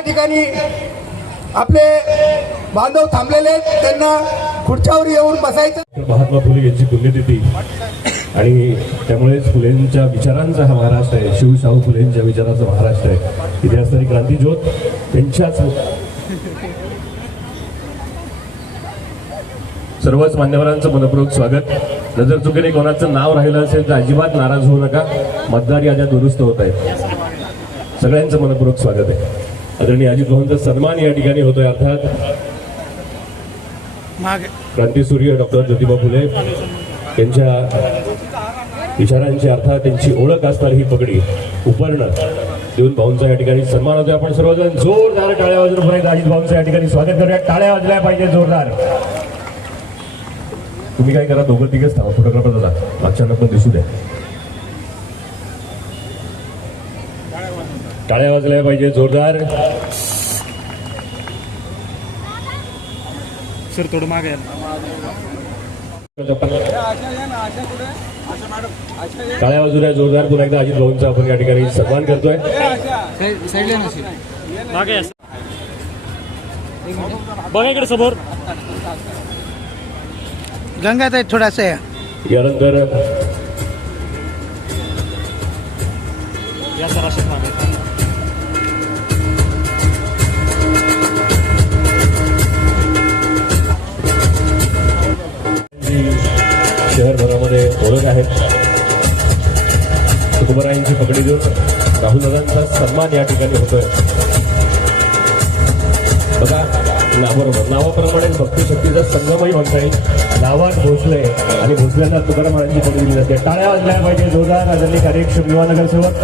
या ठिकाणी आपले बांधव थांबलेले आहेत. त्यांना खुर्च्यावर येऊन बसायचं. महात्मा फुले यांची पुण्यतिथी. आणि त्यामुळेच फुलेंच्या विचारांचा हा महाराष्ट्र आहे. शिवशाहू फुलेंच्या विचाराचा महाराष्ट्र आहे. इथे क्रांतीज्योत त्यांच्याच सर्वच मान्यवरांचं मनपूर्वक स्वागत. नजर चुकीने कोणाचं नाव राहिलं असेल तर अजिबात नाराज होऊ नका. मतदार याद्या दुरुस्त होत आहेत. सगळ्यांचं मनपूर्वक स्वागत आहे. आदरणीय अजित भाऊंचा सन्मान या ठिकाणी होतोय अर्थात क्रांतीसूर्य डॉक्टर ज्योतिबा फुले यांच्या विचारांची अर्थात त्यांची ओळख असणारी ही पगडी उपरणं देऊन भाऊंचा या ठिकाणी सन्मान होतोय. आपण सर्वजण जोरदार टाळ्या वाजून एकदा अजित भाऊंचं या ठिकाणी स्वागत करूया. टाळ्या वाजल्या पाहिजे जोरदार. तुम्ही काय करा दोघं तिघेच थांबा फोटोग्राफर दादा मागच्यांना पण दिसू द्या. टाळ्या वाजल्या पाहिजे जोरदार. सर थोडं मागे. टाळ्या वाजूया जोरदार. पुन्हा एकदा अजित भाऊंचा आपण या ठिकाणी सन्मान करतोय. बघा इकडे समोर. गंगात आहे थोडासा या. यानंतर या सर असेच मागे. शहरभरामध्ये ओळख आहे तुकोबरायांची पकडी देऊन राहुल दादांचा सन्मान या ठिकाणी होतोय. बघा नावाबरोबर नावाप्रमाणेच भक्तिशक्तीचा संगमही म्हणता येईल. नावात भोसले आणि भोसल्यांना तुकारामांची महाराजांची पकडी दिली जाते. टाळ्या वाजल्या पाहिजे जोरदार आदरणीय कार्यक्षम युवा नगरसेवक.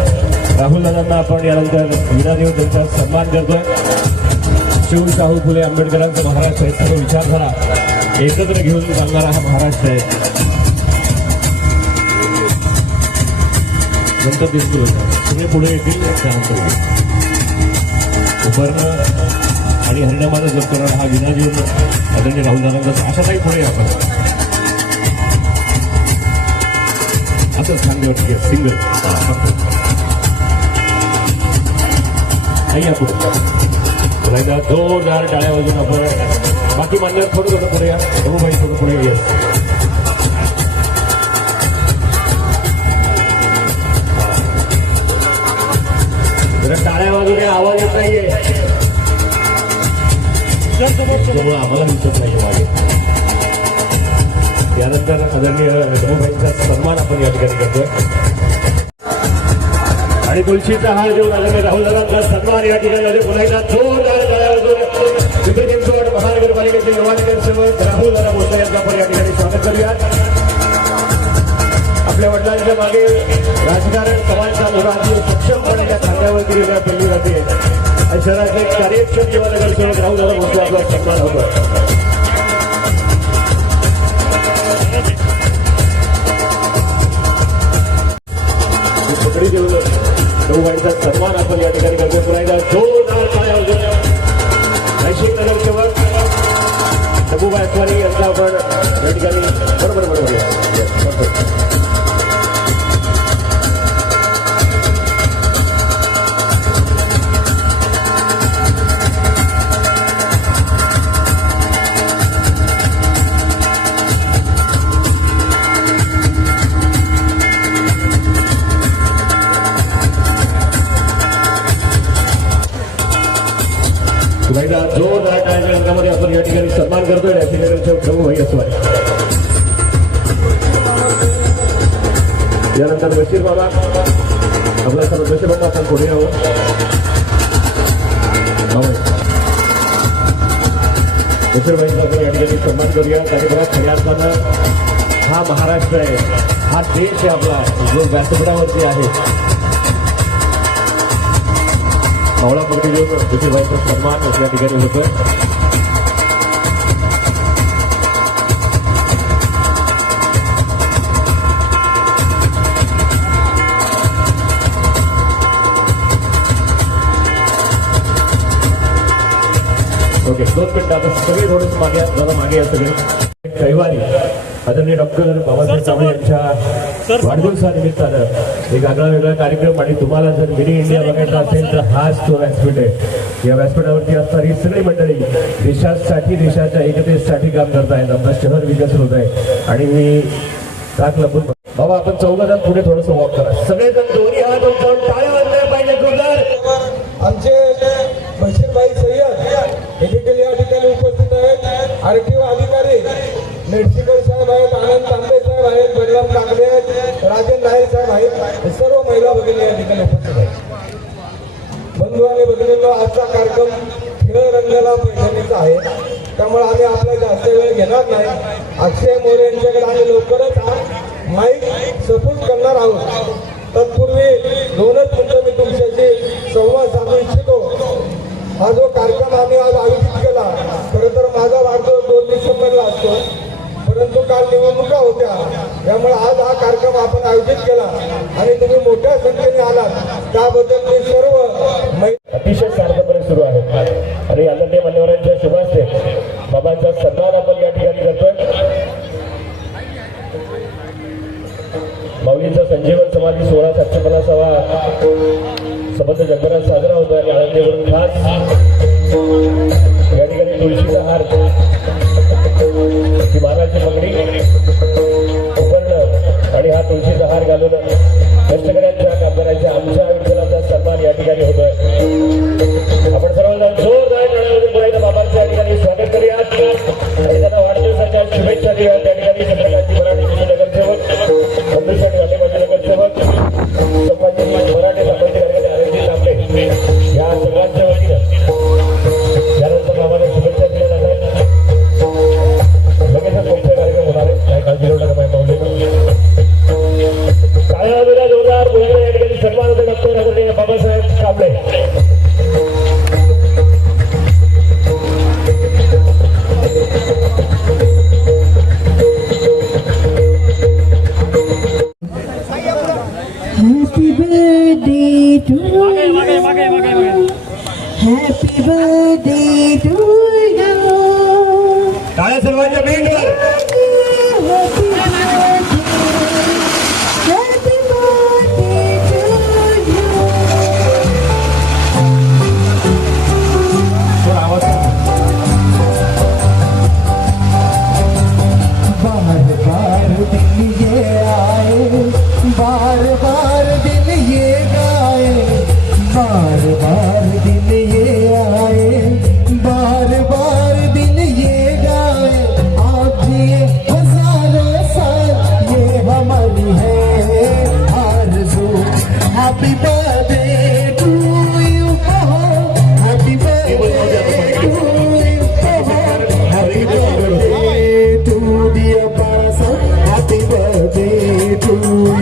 राहुल दादांना आपण यानंतर विना देऊन त्यांचा सन्मान करतोय. शिवशाहू फुले आंबेडकरांचा महाराष्ट्र आहे. सर्व विचारधारा एकत्र घेऊन चालणारा हा महाराष्ट्र आहे. नंतर दिसतील सगळे पुढे येतील त्यानंतर येतील. उपरणं आणि हरिनामाचा जप करणारा हा विना देऊन आदरणीय राहुल दादांचा अशा काही पुढे आपण. असं सांगलं वाटते सिंगल नाही आपण पुढे. पुन्हा एकदा जोरदार टाळ्या वाजून आपण बाकी मान्यवर थोडं थोडं पुढे या. बघू भाई थोडं पुढे ये टाळ्या वाजून या, आवाज येत नाहीये. त्यामुळे आम्हाला दिसत नाही मागे यानंतर आदरणीय रघुभाईंचा सन्मान आपण या ठिकाणी करतोय. आणि तुळशीचा हार देऊन आदरणीय राहुल दादांचा सन्मान या ठिकाणी पुन्हा एकदा जोरदार टाळ्या वाजवून पिंपरी चिंचवड महानगरपालिकेचे सेवक राहुल दादा भोसले यांचं आपण या ठिकाणी स्वागत करूया. आपल्या वडिलांच्या मागे राजकारण समाज चालू राहते सक्षमपणे त्या खांद्यावरती निर्णय पेरली जाते आणि शहराचे कार्यक्षम युवा नगरसेवक राहुल दादा भोसले आपला सन्मान होतो. व्यासपीठावरती आहे. मावळा पगडी देऊन भाईंचा सन्मान या ठिकाणी होतोय. ओके दोन मिनिटं आता सगळे थोडेसे मागे जरा मागे या सगळे. कैवारी आदरणीय डॉक्टर बाबासाहेब तांबे यांच्या वाढदिवसानिमित्तानं एक आगळा वेगळा कार्यक्रम आणि तुम्हाला जर मिनी इंडिया बघायचा असेल तर हाच तो व्यासपीठ आहे. या व्यासपीठावरती असणारी सगळी मंडळी देशासाठी देशाच्या एकतेसाठी काम करत आहेत आपलं शहर विकसित होत आहे आणि मी ताक लपून बाबा आपण चौघात पुढे थोडंसं वॉक करा. सगळेजण राजेंद्र नाईक साहेब आहेत. सर्व महिला भगिनी या ठिकाणी उपस्थित आहेत. बंधू आणि भगिनींना आजचा कार्यक्रम खेळ रंगाला पैठणीचा आहे. त्यामुळे आम्ही आपला जास्त वेळ घेणार नाही. अक्षय मोरे यांच्याकडे आम्ही लवकरच माईक सपोर्ट करणार आहोत. तत्पूर्वी दोनच मिनिटं मी तुमच्याशी संवाद साधू इच्छितो. हा जो कार्यक्रम आम्ही आज आयोजित केला खरं तर माझा वाढदिवस दोन डिसेंबरला असतो. परंतु काल निवडणुका होत्या. त्यामुळे आज हा कार्यक्रम आपण आयोजित केला आणि तुम्ही मोठ्या संख्येने आलात. त्याबद्दल मी सर्व अतिशय सार्थपणे सुरू आहे. आणि आदरणीय मान्यवरांच्या शुभास्ते बाबांचा सन्मान आपण या ठिकाणी करतोय. माऊलींचा संजीवन समाधी सोळा सातशे पन्नासावा संबंध जगभरात साजरा होतो आणि आनंदीवरून खास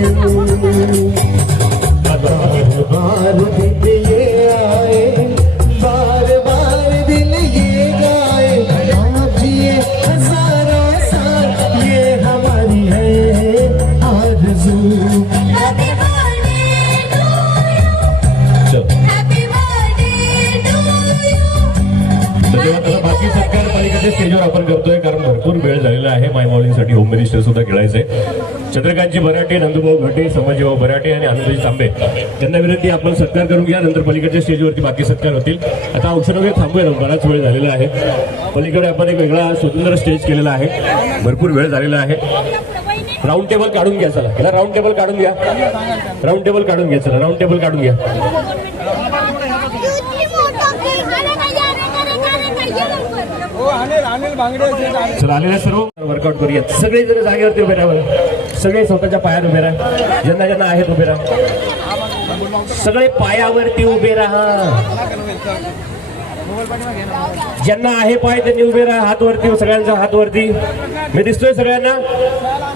यू चंद्रकांतजी बराटे नंदुभाऊ घटे संभाजीभाऊ बराटे आणि आनंदजी तांबे. त्यांना विनंती आपण सत्कार करून घ्या नंतर पलीकडच्या स्टेजवरती बाकी सत्कार होतील. आता औषध वगैरे थांबूया बराच वेळ झालेला आहे. पलीकडे आपण एक वेगळा स्वतंत्र स्टेज केलेला आहे. भरपूर वेळ झालेला आहे. राऊंड टेबल काढून घ्या चला. याला राऊंड टेबल काढून घ्या. राऊंड टेबल काढून घ्या चला. राऊंड टेबल काढून घ्या. हो चला आलेल्या सर्व वर्कआउट करूयात. सगळे जण जागेवरती उभे राहावं सगळे स्वतःच्या पायावर उभे राहा. ज्यांना ज्यांना आहेत उभे राहा. सगळे पायावरती उभे राहा. ज्यांना आहे पाय त्यांनी उभे राहा. हात वरती सगळ्यांचा हात वरती मी दिसतोय सगळ्यांना.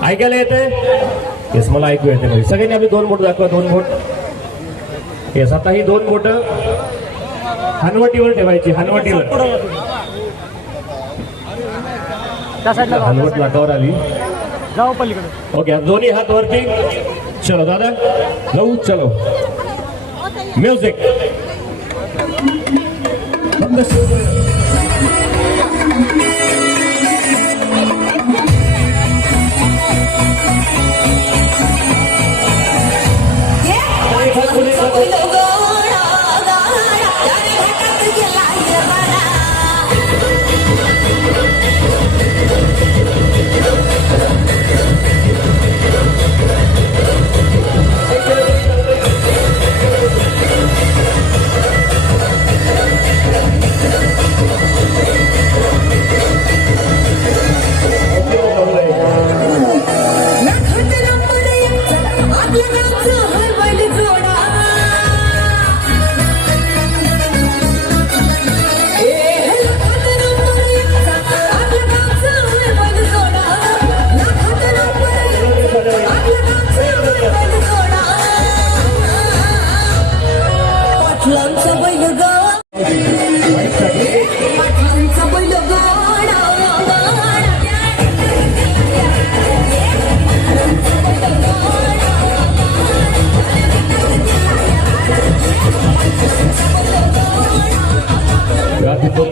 ऐकायला येते येस मला ऐकू येते म्हणजे सगळ्यांनी आम्ही दोन बोट दाखवा दोन बोट. येस आता ही दोन बोट हनवटीवर ठेवायची हनवटीवर. साईडला. नाकावर आली. जाऊ पलीकडे. ओके अब दोन्ही हाथ वरती. चलो दादा. जाऊ चलो. म्युझिक पाटलांचं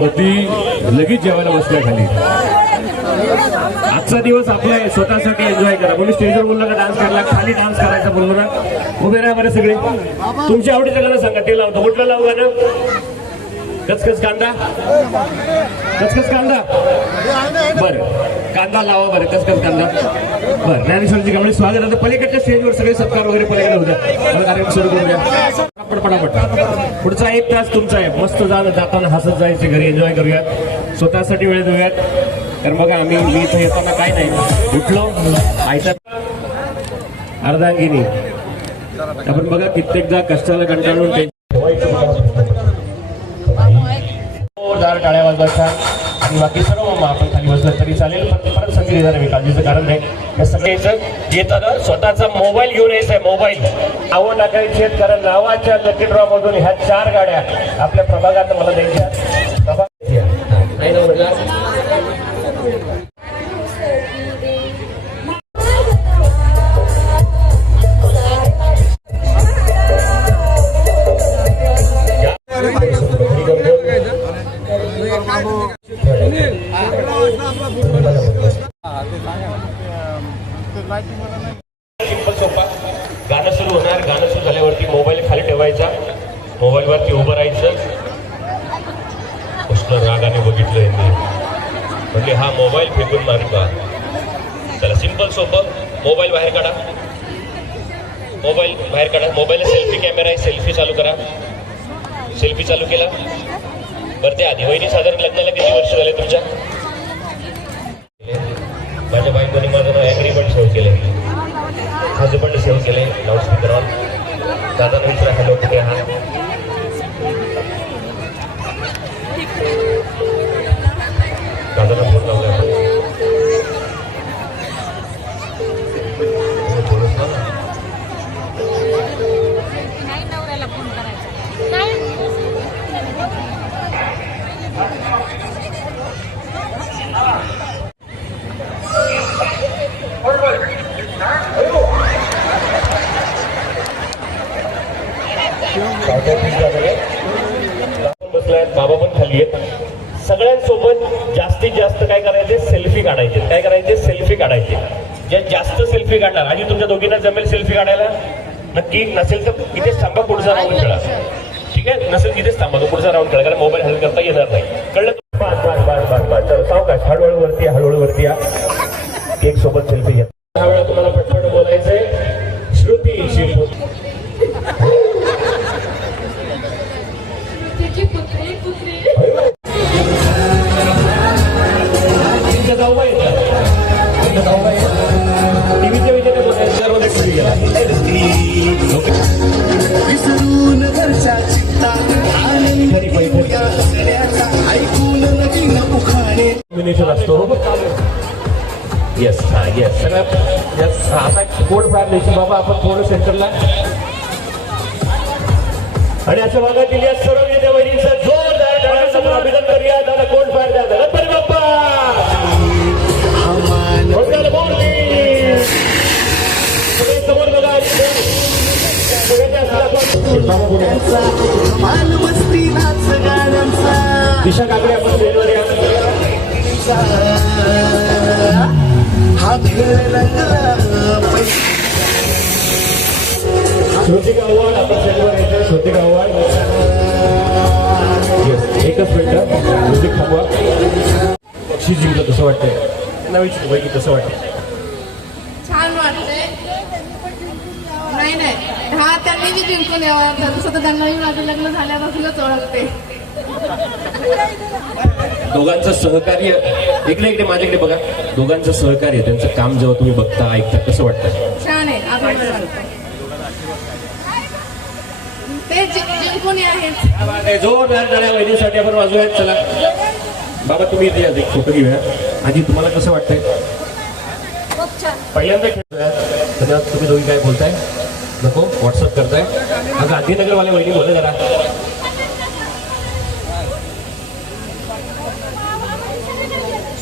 पती लगेच जेवायला बसल्या खाली. आजचा दिवस आपला आहे स्वतःसाठी एन्जॉय करा. कोणी स्टेजवर बोलला का डान्स करायला खाली डान्स करायचा बोललो ना उभे राहा बरे सगळे. तुमच्या आवडीचं गाणं सांगा ते लावतो. कुठलं लावू गाणं? कचकच कांदा? कचकच कांदा? बरं. कांदा लावा बरं कचकच कांदा. बरं ज्ञानेश्वरजी कांबळे म्हणजे स्वागत आहे. पलीकडच्या स्टेजवर सगळे सत्कार वगैरे पलीकडे होत्या कार्यक्रम सुरू करू द्या पटापट पटापट. पुढचा एक तास तुमचा आहे. मस्त जा जाताना हसत जायचे घरी एन्जॉय करूयात. स्वतःसाठी वेळ देऊयात. कारण बघा आम्ही मी इथं येताना काय नाही. उठलो आयता अर्धांगिनी. आपण बघा कित्येकदा कष्टाला कंटाळून टाळ्या वाजवायच्या आणि बाकी सर्व मग आपण खाली बसलं. तरी चालेल पण परत संगीत येणार मी काळजीचं कारण नाही या सगळ्याचं येताना स्वतःचा मोबाईल घेऊन यायचा मोबाईल. नावं टाकायची आहेत कारण नावाच्या लकी ड्रॉमधून ह्या चार गाड्या आपल्या प्रभागात मला द्यायच्या. मोबाईल बाहेर काढा. मोबाईल सेल्फी कॅमेरा आहे. सेल्फी चालू करा. सेल्फी चालू केला. बरं ते आधी वहिनी साधारण लग्नाला किती वर्ष झाले तुमच्या. माझ्या बायकोने माझं नाव ॲग्रीमेंट सेव्ह केलं हजबंड सेव्ह केलंय. लाऊडस्पीकरवर दादा विचारा हॅलो कुठे हा. दादाला फोन लावला बसलाय बाबा पण खाली आहेत सगळ्यांसोबत जास्तीत जास्त काय करायचे? सेल्फी काढायचे. काय करायचे? सेल्फी काढायचे. जे जास्त सेल्फी काढणार आणि तुमच्या दोघींना जमेल सेल्फी काढायला? नक्की नसेल तर इथेच थांबा पुढचा राऊंड खेळा. ठीक आहे? नसेल इथेच थांबा तो पुढचा राऊंड खेळा कारण मोबाईल हॅल करता येणार नाही. गेला विसरून घरच्या चिंता आनंद ऐकून नवीन उखाणे असतो येस हा येस येस आता कोल्ड फायर द्यायची बाबा? आपण थोडं सेंटरला आणि अशा भागातील या सर्व नेत्या वहिनींचं जो दिशा काकडे आपण स्टेजवर या श्रोतिका आव्हाड आपण श्रोतिका आव्हाड एकच मिनिट. म्युझिक थांबवा बक्षीस जिंकलं कसं वाटतंय. त्यांना विचारू की कसं वाटतं छान वाटतंय नाही नाही हा त्यांनी तसं तर माझं लग्न झाल्यापासूनच ओळखते दोघांचं सहकार्य इकडे इकडे माझ्याकडे बघा. दोघांचं सहकार्य त्यांचं काम जेव्हा तुम्ही बघता ऐकता कसं वाटतं? छान आहे ते जि- जिंकून आहेत. जोरदार टाळ्या वहिनीसाठी आपण वाजूयात चला. बाबा तुम्ही इथे या, एक फोटो घेऊया. आधी तुम्हाला कसं वाटतंय? पहिल्यांदा खेळतोय तर तुम्ही दोघी काय बोलताय? नको व्हॉट्सअप करताय. गांधीनगरवाल्या गांधीनगरवाले वहिनी बोलले जरा.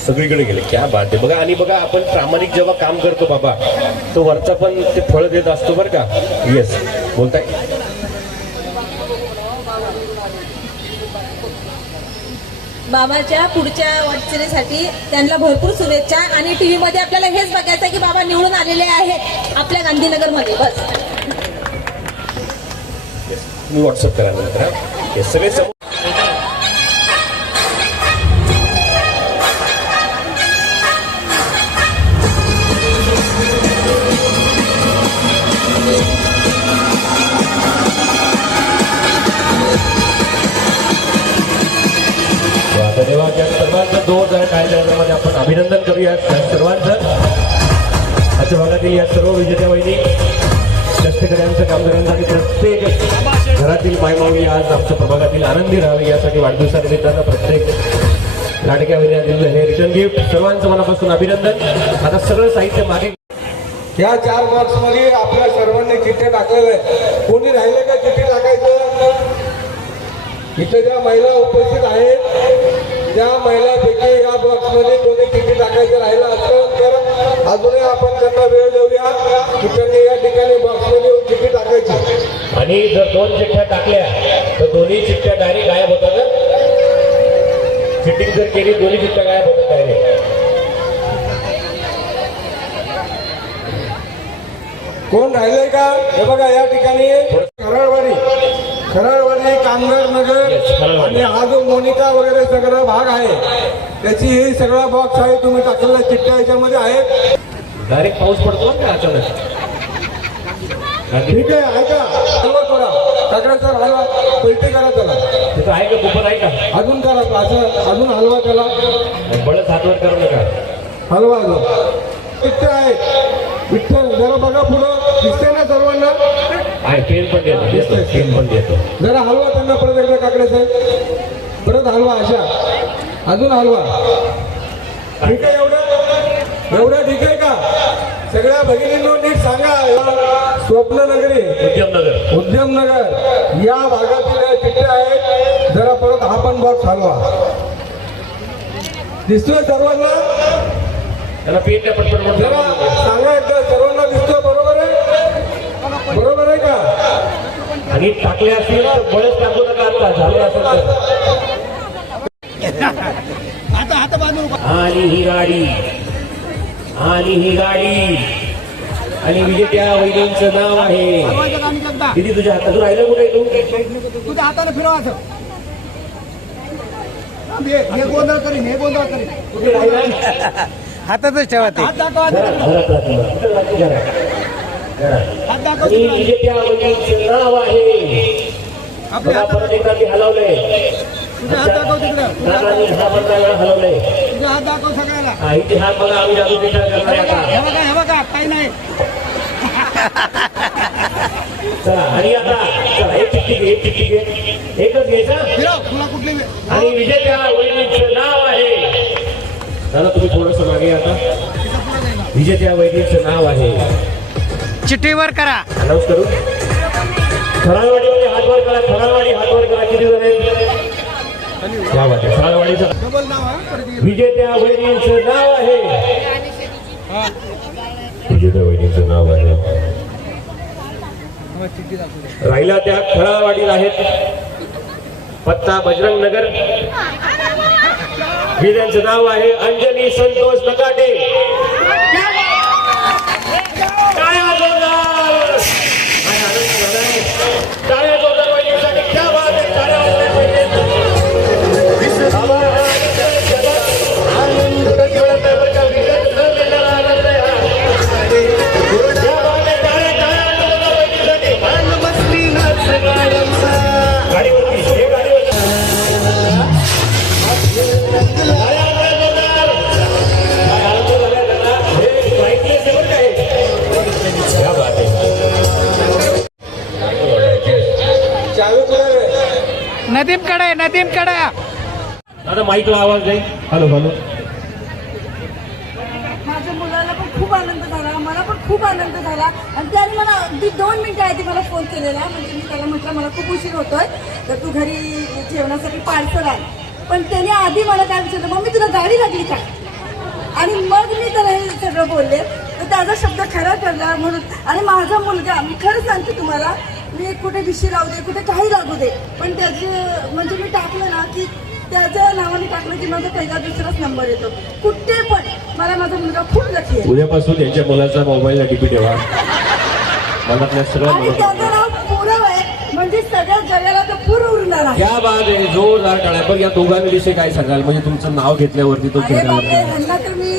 सगळीकडे गेले. क्या बात आहे. बघा आणि बघा आपण प्रामाणिक जेव्हा काम करतो बाबा तो वरचा पण ते फळ देत असतो बरं का. येस बोलताय. बाबाच्या पुढच्या वाटचालीसाठी त्यांना भरपूर शुभेच्छा आणि टीव्ही मध्ये आपल्याला हेच बघायचं की बाबा निवडून आलेले आहेत आपल्या गांधीनगरमध्ये. बस. तुम्ही व्हॉट्सअप करा नंतर हे. सगळे तेव्हा त्या सर्वांचं दोन कार्यक्रमामध्ये आपण अभिनंदन करूया त्या सर्वांचं. आजच्या भागातील या सर्व विजेत्या वहिनी कष्टकऱ्यांचं कामगारांसाठी प्रत्येक घरातील मायमाऊली आज आमच्या प्रभागातील आनंदी राहावी यासाठी वाढदिवसानिमित्तानं प्रत्येक लाडक्या दिलेलं हे रिटर्न गिफ्ट सर्वांचं मनापासून अभिनंदन. आता सगळं साहित्य मागे या चार बॉक्समध्ये आपल्या सर्वांनी चिठ्ठ्या टाकलेले आहेत. कोणी राहिले का चिठ्ठी टाकायचं? इथे ज्या महिला उपस्थित आहेत त्या महिलापैकी या बॉक्समध्ये कोणी चिठ्ठी टाकायचं राहिलं असतं? तर अजूनही आपण त्यांना वेळ देऊया. की आणि जर दोन चिठ्ठ्या टाकल्या तर दोन्ही चिठ्ठ्या डायरेक्ट गायब होतात चिठ्ठी जर केली दोन्ही चिठ्ठ्या गायब होतात डायरेक्ट कोण राहिलंय का? हे बघा या ठिकाणी खराळवाडी खराळवाडी कामगार नगर. आणि हा जो मोनिका वगैरे सगळा भाग आहे त्याची ही सगळा बॉक्स आहे तुम्ही टाकलेल्या चिठ्ठ्या याच्यामध्ये आहेत. डायरेक्ट पाऊस पडतो ना अचानक. ठीक आहे ऐका. हलवा करा सगळ्याचा हलवा पलटी करा त्याला. तिथं आहे का? कुपन आहे का? अजून करा असं अजून हलवा त्याला. बळच हातवर करू नका. हलवा अजून चिठ्ठ्या आहेत विठ्ठल जरा बघा पुढं. दिसते ना सर्वांना? आहे पेन पण देतो देतो पेन पण देतो. जरा हलवा त्यांना परत एकदा काकडे साहेब. परत हलवा अशा. अजून हलवा. ठीक आहे एवढं? एवढं ठीक आहे का? सगळ्या भगिनींनो नीट सांगा. या स्वप्न नगरी उद्यमनगर. उद्यमनगर या भागातील या चिठ्ठ्या आहेत. जरा परत हा पण बॉक्स हलवा. दिसतोय सर्वांना? त्याला पेन द्या पटपट जरा सांगा एकदा सर्वांना दिसतोय बरोबर आहे? बरोबर आहे का? आणि टाकले असतील तर बळच टाकू नका आता झाले असेल तर. आणि ही गाडी. आणि ही गाडी. आणि विजेत्या वैद्यांचं नाव आहे. दिदी तुझ्या हातातून राहिलं कुठे? तू तुझ्या हाताने फिरवायचं. हे गोंधळ करीन गोंधळ करीन. कुठे राहिला? हातातच ठेवा ते. विजेत्या वैद्यांचं नाव आहे. आपले बघा हात परत एकदा मी हलवलंय. तुझे हात दाखव तिकडं. दादांनी हा तुझे हात दाखव सगळ्याला. हा इथे हात बघा आम्ही जादू विचार करणार हे बघा आता हे बघा हे बघा काही नाही. चला आणि आता चला एक चिठ्ठी घे एक चिठ्ठी घे. एकच घ्यायचा? फिरव तुला कुठली आणि विजेत्या वैदिकचं नाव आहे. दादा तुम्ही थोडस मागे या आता. विजेत्या वैदिकचं नाव आहे. चिठ्ठीवर करा. अनाऊन्स करू. खराळवाडीमध्ये हात वर करा खराळवाडी हात वर करा. किती जण आहेत? विजेत्या वैदिकचं नाव आहे. विजेत्या वैदिकचं नाव आहे. राहिला त्या खराळवाडीत आहेत पत्ता बजरंग नगर. विजेत्यांचं नाव आहे अंजली संतोष नकाटे. माईकला आवाज जाईल हॅलो हॅलो. माझ्या मुलाला पण खूप आनंद झाला मला पण खूप आनंद झाला. आणि त्याने मला अगदी दोन मिनिटं आधी मला फोन केलेला म्हणजे मी त्याला म्हटलं मला खूप उशीर होतोय तर तू घरी जेवणासाठी पार्सल आण. पण त्याने आधी मला काय विचारलं मम्मी तुला गाडी लागली का? आणि मग मी त्याला हे सगळं बोलले. तर त्याचा शब्द खरा ठरला म्हणून. आणि माझा मुलगा मी खरं सांगते तुम्हाला मी कुठे भिशी लावू दे कुठे काही लागू दे पण त्याचे म्हणजे मी टाकलं ना की त्याच्या नावाने टाकलं की माझा पहिला दुसराच नंबर येतो. कुठे पण. मला माझा मुलगा खूप लकी आहे. उद्यापासून यांच्या मुलाचा मोबाईलला डीपी ठेवा. मनातल्या सर्व आणि त्याचं नाव पूरव आहे. म्हणजे सगळ्या जगाला तो पूर उरणार आहे. या बाद आहे जोरदार टाळ्या. बघ या दोघांविषयी काय सांगाल? म्हणजे तुमचं नाव घेतल्यावरती तो अरे बापरे चेहऱ्यावरती ह्यांना तर मी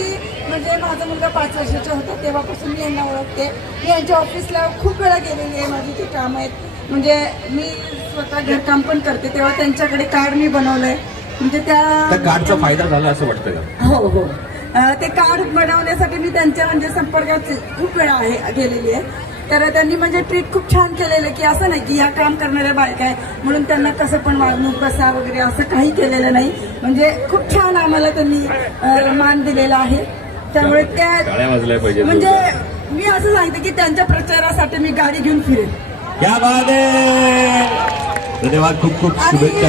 म्हणजे माझा मुलगा पाच वर्षाचा होता तेव्हापासून मी यांना ओळखते. मी यांच्या ऑफिसला खूप वेळा गेलेली आहे. माझी ती कामं आहेत. म्हणजे मी स्वतः घरकाम पण करते. तेव्हा त्यांच्याकडे कार्ड मी बनवलंय. म्हणजे त्या कार्डचा फायदा झाला असं वाटतं का? हो हो. अं, ते कार्ड बनवण्यासाठी मी त्यांच्या म्हणजे संपर्कात खूप वेळा आहे गेलेली आहे. तर त्यांनी म्हणजे ट्रीट खूप छान केलेलं की असं नाही की या काम करणाऱ्या बायका आहे म्हणून त्यांना कसं पण वागणूक बसा वगैरे असं काही केलेलं नाही. म्हणजे खूप छान आम्हाला त्यांनी अं, मान दिलेला आहे. त्यामुळे त्या टाळ्या वाजल्या पाहिजे म्हणजे मी असं सांगते की त्यांच्या प्रचारासाठी मी गाडी घेऊन फिरेन. आहे! धन्यवाद खूप खूप आणि शुभेच्छा.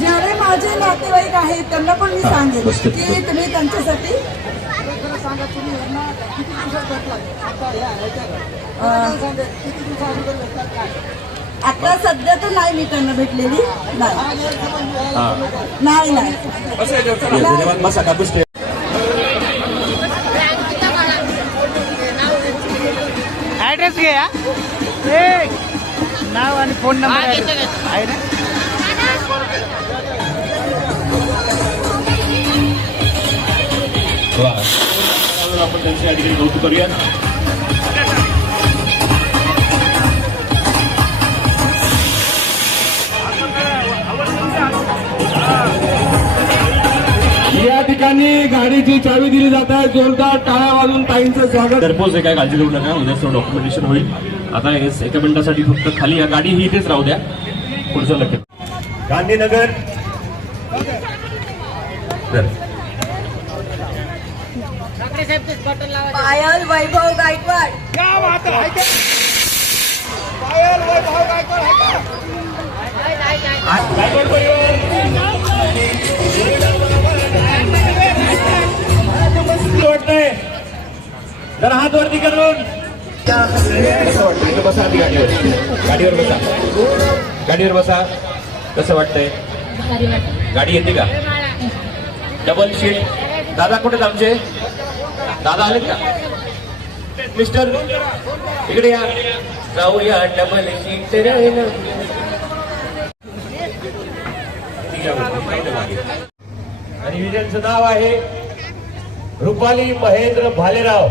जेवढे माझे नातेवाईक आहेत त्यांना पण मी सांगेन. की तुम्ही त्यांच्यासाठी सांगा तुम्ही यांना किती दिवसात भेटलात आता सध्या तर नाही मी त्यांना भेटलेली. नाही. हा. नाही नाही. धन्यवाद कापूस ऍड्रेस घे हा. ए, नाव आणि फोन नंबर आहे. ना? वा. आपण त्यांची या ठिकाणी कौतुक करूया. या ठिकाणी गाडीची चावी दिली जात आहे. जोरदार टाळ्या वाजून ताईंचं स्वागत. घरपोच आहे काय काळजी करू नका. उद्या डॉक्युमेंटेशन होईल. आता हे एका मिनिटासाठी फक्त खाली या गाडी ही इथेच राहू द्या. पुढचं लक्ष. गांधीनगर. तर पायल वैभव गायकवाड. पायल वैभव गायकवाड वाटतंय. जरा हात वरती करून. कसं वाटतं इथं बसा आधी गाडीवर. गाडीवर बसा. गाडीवर बसा. कसं वाटतंय? गाडी येते का? डबल शीट दादा कुठे आमचे? दादा आलेत का? मिस्टर इकडे या. जाऊया डबल शीट आणि विजयांचं नाव आहे रुपाली महेंद्र भालेराव.